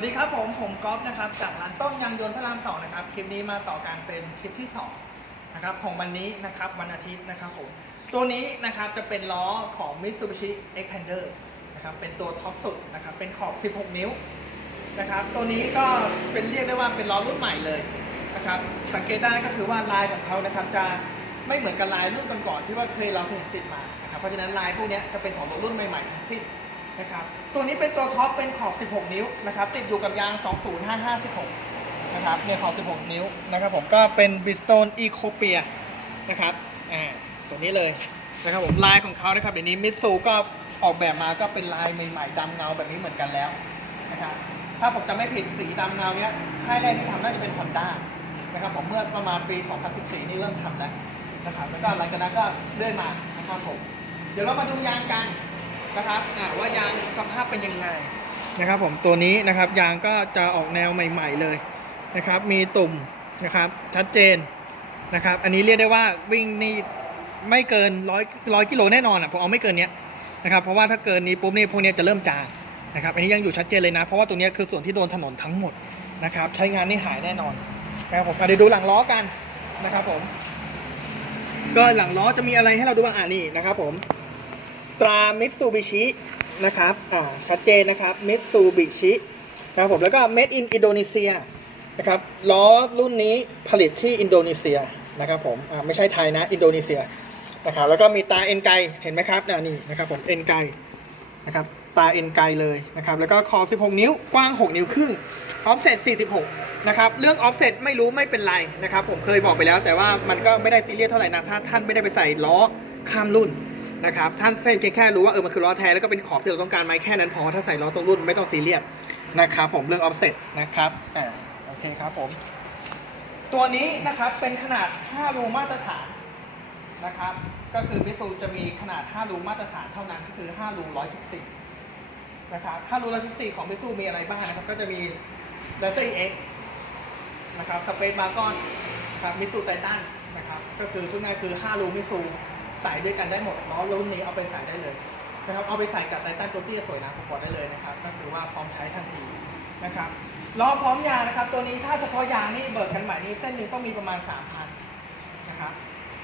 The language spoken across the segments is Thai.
วัสดีครับผมผมก๊อฟนะครับจากร้านต้นยางยนต์พระรามสองนะครับคลิปนี้มาต่อการเป็นคลิปที่สองนะครับของวันนี้นะครับวันอาทิตย์นะครับผมตัวนี้นะครับจะเป็นล้อของ Mitsubishi Xpander นะครับเป็นตัวท็อปสุดนะครับเป็นขอบ 16 นิ้วนะครับตัวนี้ก็เป็นเรียกได้ว่าเป็นล้อรุ่นใหม่เลยนะครับสังเกตได้ก็คือว่าลายของเขานะครับจะไม่เหมือนกับลายรุ่นก่อนๆที่ว่าเคยเราเคยติดมานะครับเพราะฉะนั้นลายพวกนี้จะเป็นของรถรุ่นใหม่ๆทั้งสิ้น นะครับ ตัวนี้เป็นตัวท็อปเป็นขอบ 16 นิ้วนะครับ ติดอยู่กับยาง 20556 นะครับเนี่ยขอบ 16 นิ้วนะครับผมก็เป็น Bridgestone Ecopia นะครับอ่าตัวนี้เลยนะครับผมลายของเขานะครับเดี๋ยวนี้มิตซูก็ออกแบบมาก็เป็นลายใหม่ๆดำเงาแบบนี้เหมือนกันแล้วนะครับถ้าผมจำไม่ผิดสีดำเงาเนี้ยค่ายแรกที่ทำน่าจะเป็น Honda นะครับผมเมื่อประมาณปี 2014 นี่เริ่มทำแล้วนะครับแล้วก็หลังจากนั้นก็เลื่อนมานะครับผมเดี๋ยวเรามาดูยางกัน นะครับว่ายางสภาพเป็นยังไงนะครับผมตัวนี้นะครับยางก็จะออกแนวใหม่ ๆเลยนะครับ มีตุ่มนะครับชัดเจนนะครับ อันนี้เรียกได้ว่าวิ่งนี่ไม่เกินร้อยร้อยกิโลแน่นอนอะผมเอาไม่เกินเนี้ยนะครับเพราะว่าถ้าเกินนี้ปุ๊บนี่พวกเนี้ยจะเริ่มจางนะครับอันนี้ยังอยู่ชัดเจนเลยนะ เพราะว่าตรงนี้คือส่วนที่โดนถนนทั้งหมดนะครับ ใช้งานนี่หายแน่นอนนะครับผมเดี๋ยวดูหลังล้อกันนะครับผม ก็หลังล้อจะมีอะไรให้เราดูบ้างอ่านี่นะครับผม ตรามิตซูบิชินะครับ อ่า ชัดเจนนะครับมิตซูบิชินะครับผมแล้วก็ made in อินโดนีเซียนะครับล้อรุ่นนี้ผลิตที่อินโดนีเซียนะครับผมอ่าไม่ใช่ไทยนะ อินโดนีเซียนะครับแล้วก็มีตาเอ็นไกเห็นไหมครับน,นี่นะครับผมเอ็นไกนะครับตาเอ็นไกเลยนะครับแล้วก็คอ 16 นิ้วกว้าง 6 นิ้วครึ่งออฟเซต46 นะครับ เรื่องออฟเซตไม่รู้ไม่เป็นไรนะครับ ผมเคยบอกไปแล้ว แต่ว่ามันก็ไม่ได้ซีเรียสเท่าไหร่นะถ้าท่านไม่ได้ไปใส่ล้อข้ามรุ่น นะครับท่านเส้นเพียงแค่รู้ว่าเออมันคือล้อแท้แล้วก็เป็นขอบที่เราต้องการไหมแค่นั้นพอถ้าใส่ล้อตรงรุ่นไม่ต้องซีเรียสนะครับผมเรื่องออฟเซ็ตนะครับอ่าโอเคครับผม ตัวนี้นะครับเป็นขนาด 5 รูมาตรฐานนะครับ ก็คือมิซูจะมีขนาด 5 รูมาตรฐานเท่านั้นก็คือ 5 รู 114 นะครับ5รู 114 ของมิซูมีอะไรบ้างนะครับ ก็จะมีเลเซอร์เอ็กนะครับสเปซบาร์กอนครับมิซูไททันนะครับ ก็คือทุกง่ายคือ 5 รูมิ ซูใส่ด้วยกันได้หมดล้อรุ่นนี้เอาไปใส่ได้เลยนะครับเอาไปใส่กับไททันตัวเตี้ยสวยนะผมบอกได้เลยนะครับก็คือว่าพร้อมใช้ทันทีนะครับล้อพร้อมยางนะครับ ตัวนี้ถ้าเฉพาะยางนี่เบิกกันใหม่นี่เส้นหนึ่งต้องมีประมาณ 3,000นะครับ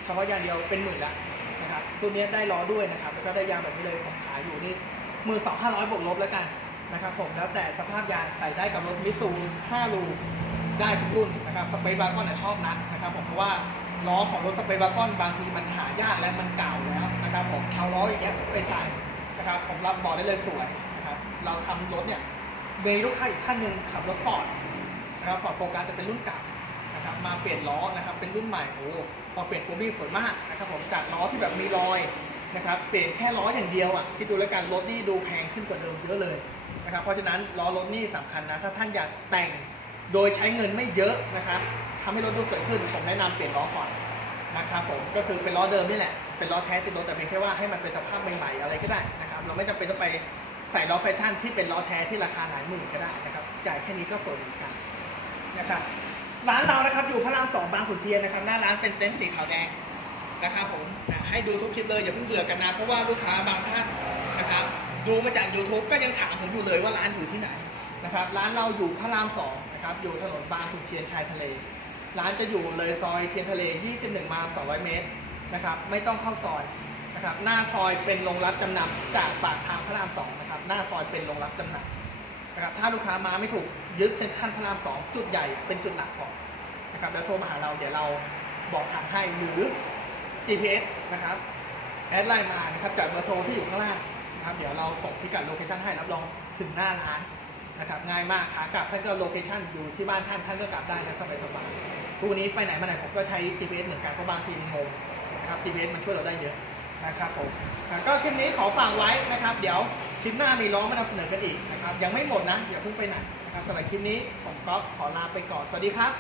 เฉพาะยางเดียวเป็นหมื่นละนะครับชุดนี้ได้ล้อด้วยนะครับแล้วก็ได้ยางแบบนี้เลยผมขายอยู่นี่มือสองห้าร้อยบวกลบแล้วกันนะครับผมแล้วแต่สภาพยางใส่ได้กับรถมิซู5รูได้ทุกรุ่นนะครับสเปซบาร์กอนชอบนะนะครับผมเพราะว่า ล้อของรถสเปซบาร์กอนบางทีมันหายากและมันเก่าแล้วนะครับผมเอาล้ออย่างเงี้ยไปใส่นะครับผมรับบอกได้เลยสวยนะครับเราทำรถเนี่ยมีลูกค้าอีกท่านหนึ่งขับรถฟอร์ดนะครับฟอร์ดโฟกัสจะเป็นรุ่นเก่านะครับมาเปลี่ยนล้อนะครับเป็นรุ่นใหม่โอ้พอเปลี่ยนปุ๊บนี่สวยมากนะครับผมจากล้อที่แบบมีรอยนะครับเปลี่ยนแค่ล้ออย่างเดียวอะคิดดูแล้วกันรถนี่ดูแพงขึ้นกว่าเดิมเยอะเลยนะครับเพราะฉะนั้นล้อรถนี่สำคัญนะถ้าท่านอยากแต่ง โดยใช้เงินไม่เยอะนะครับทำให้รถดูสวยขึ้นผมแนะนำเปลี่ยนล้อก่อนนะครับผมก็คือเป็นล้อเดิมนี่แหละ เป็นล้อแท้ติดรถแต่เพียงแค่ว่าให้มันเป็นสภาพใหม่ๆอะไรก็ได้นะครับเราไม่จำเป็นต้องไปใส่ล้อแฟชั่นที่เป็นล้อแท้ที่ราคาหลายหมื่นก็ได้นะครับจ่ายแค่นี้ก็สวยเหมือนกันนะครับร้านเรานะครับอยู่พระรามสองบางขุนเทียนนะครับหน้าร้านเป็นเต็นท์สีขาวแดงนะครับผมอะให้ดูทุกคลิปเลยอย่าเพิ่งเบื่อกันนะเพราะว่าลูกค้าบางท่านนะครับ ดูมาจาก YouTube ก็ยังถามผมอยู่เลยว่าร้านอยู่ที่ไหนนะครับร้านเราอยู่พระรามสองนะครับอยู่ถนนบางขุนเทียนชายทะเล ร้านจะอยู่เลยซอยเทียนทะเล 21 มา 200 เมตรนะครับไม่ต้องเข้าซอยนะครับหน้าซอยเป็นโรงรับจำนำจากปากทางพระรามสองนะครับหน้าซอยเป็นโรงรับจำนำนะครับถ้าลูกค้ามาไม่ถูกยึดเซ็นทรัลพระรามสองจุดใหญ่เป็นจุดหลักก่อนนะครับแล้วโทรมาหาเราเดี๋ยวเราบอกทางให้หรือ GPS นะครับแอดไลน์มานะครับจากเบอร์โทรที่อยู่ข้างล่าง นะครับ เดี๋ยวเราส่งพิกัดโลเคชันให้รับรองถึงหน้าร้านนะครับง่ายมากขากลับท่านก็โลเคชันอยู่ที่บ้านท่านท่านก็กลับได้นะสบายสบายๆทุกวันนี้ไปไหนมาไหนผมก็ใช้ GPS เหมือนกันเพราะบางทีมันงงนะครับ GPS มันช่วยเราได้เยอะนะครับผมก็คลิปนี้ขอฝากไว้นะครับ เดี๋ยวคลิปหน้ามีล้อมานำเสนอกันอีกนะครับยังไม่หมดนะอย่าเพิ่งไปไหนนะครับสำหรับคลิปนี้ผมก็ขอลาไปก่อนสวัสดีครับ